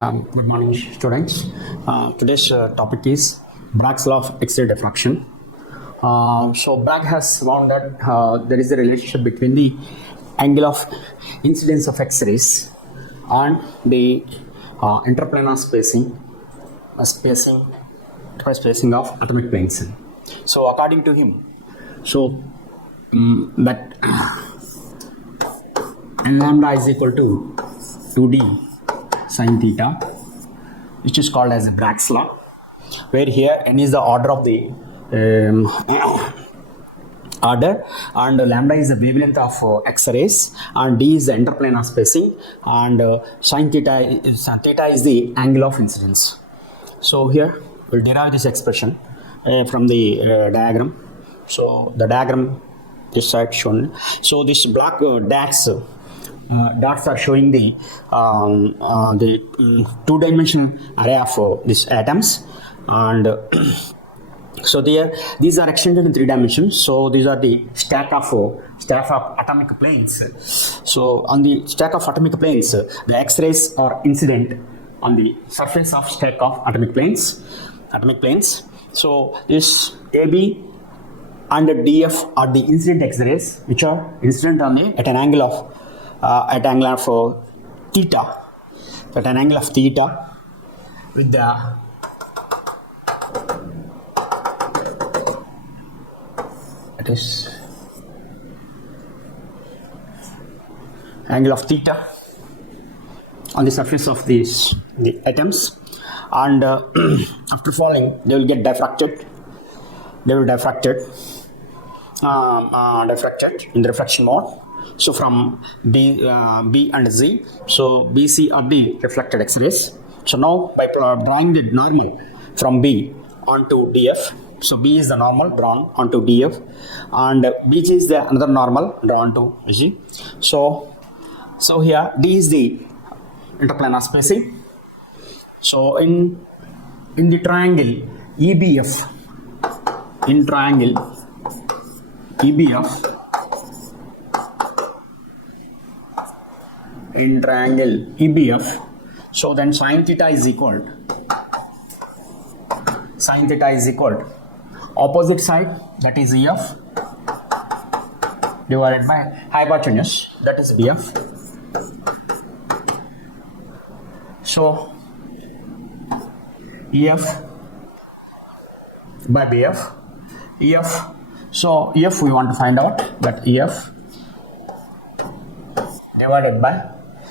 Good morning, students. Today's topic is Bragg's law of X-ray diffraction. So Bragg has found that there is a relationship between the angle of incidence of X-rays and the interplanar spacing of atomic planes. So according to him, that n lambda is equal to 2d sin theta, which is called as Bragg's law, where here n is the order of the order, and lambda is the wavelength of X-rays, and d is the interplanar spacing, and sin theta is the angle of incidence. So here we'll derive this expression from the diagram. So the diagram this side shown. So this black dots are showing the two-dimensional array of these atoms, and so these are extended in 3 dimensions. So these are the stack of atomic planes. So on the stack of atomic planes, the X-rays are incident on the surface of stack of atomic planes. So this AB and DF are the incident X-rays, which are incident on at an angle of theta, at an angle of theta, with the angle of theta on the surface of the atoms, and after falling they will get diffracted. Diffracted in the refraction mode. So from B and Z, so BC are the reflected X-rays. So now by drawing the normal from B onto DF, so B is the normal drawn onto DF, and BG is the another normal drawn to G. So here D is the interplanar spacing. So in the triangle EBF, in triangle EBF, so then sin theta is equal opposite side, that is EF, divided by hypotenuse, that is BF. So EF by BF. EF, so EF we want to find out, that EF divided by,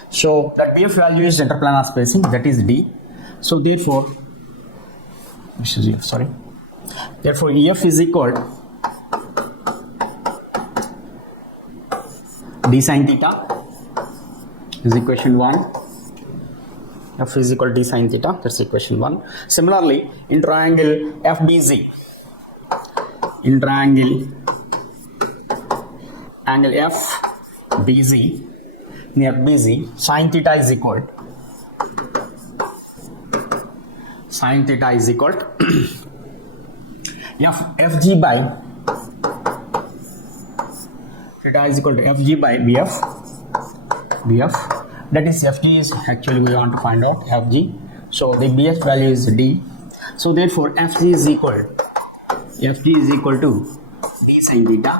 so that BF value is interplanar spacing, that is D. So therefore EF is equal D sin theta is equation 1. F is equal to D sin theta, that's equation 1. Similarly, in triangle FBZ, angle FBZ, near BZ, sin theta is equal FG by theta is equal to FG by BF. That is FG is actually we want to find out FG. So the BF value is D. So therefore FG is equal to D sin theta.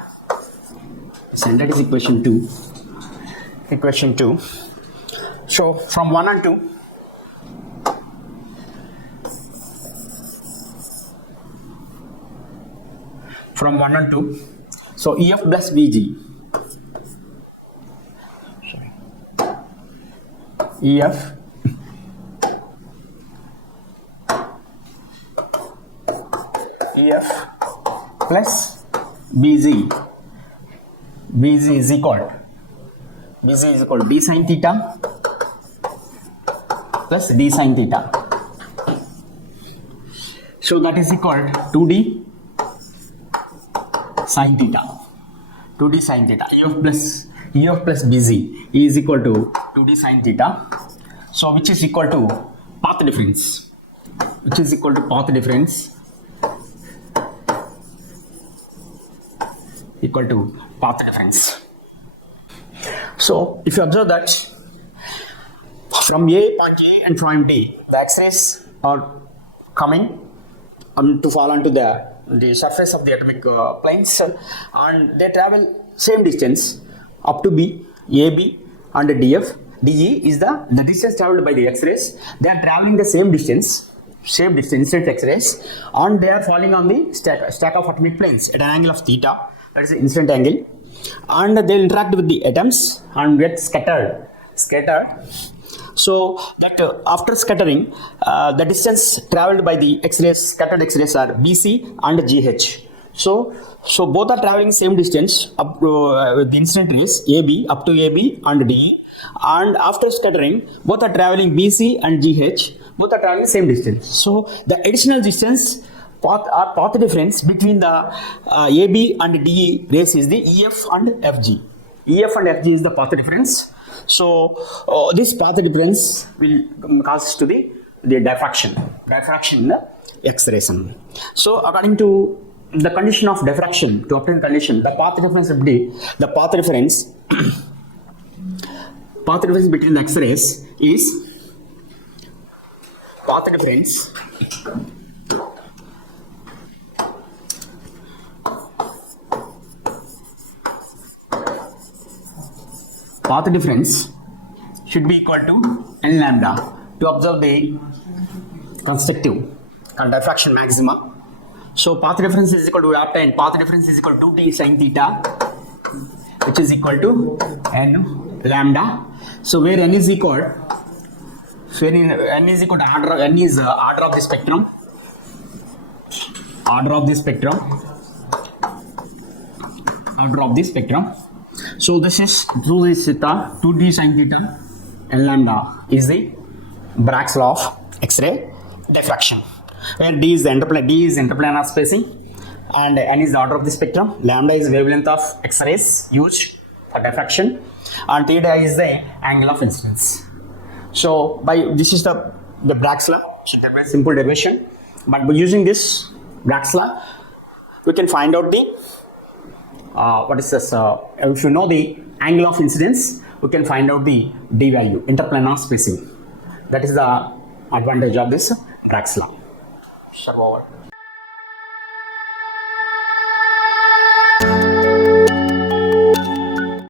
And that is equation 2. So from 1 and 2, so EF plus BG, EF plus BZ is equal to D sin theta plus D sin theta. So that is equal to 2D sin theta. EF plus BZ is equal to 2D sin theta. So which is equal to path difference. So if you observe that from A, point A and point D, the X-rays are coming to fall onto the surface of the atomic planes, and they travel same distance up to B, AB and DF. DE is the distance traveled by the X-rays. They are traveling the same distance, incident X-rays, and they are falling on the stack of atomic planes at an angle of theta, that is the incident angle, and they interact with the atoms and get scattered. So that after scattering, the distance traveled by the X-rays, scattered X-rays, are BC and GH. So both are traveling same distance up with the incident rays AB up to AB and DE, and after scattering, both are traveling BC and GH. Both are traveling same distance. So the additional distance path difference between the AB and DE rays is the EF and FG. EF and FG is the path difference. So this path difference will cause to the diffraction in the X-rays. So according to the condition of diffraction, to obtain condition, the path difference will be the path difference between the X-rays is path difference should be equal to N lambda to observe the constructive diffraction maxima. So path difference is equal to, obtain path difference is equal to 2t sin theta, which is equal to N lambda. So where N is equal to N is order of the spectrum. So this is 2 theta, 2d sin theta, N lambda is the Bragg's law of X-ray diffraction, where D is interplanar spacing, and N is the order of the spectrum, lambda is wavelength of X-rays used for diffraction, and theta is the angle of incidence. So this is the Bragg's law. So that is simple derivation, but by using this Bragg's law, we can find out the if you know the angle of incidence, we can find out the D value, interplanar spacing. That is the advantage of this Bragg's law. Sure, over.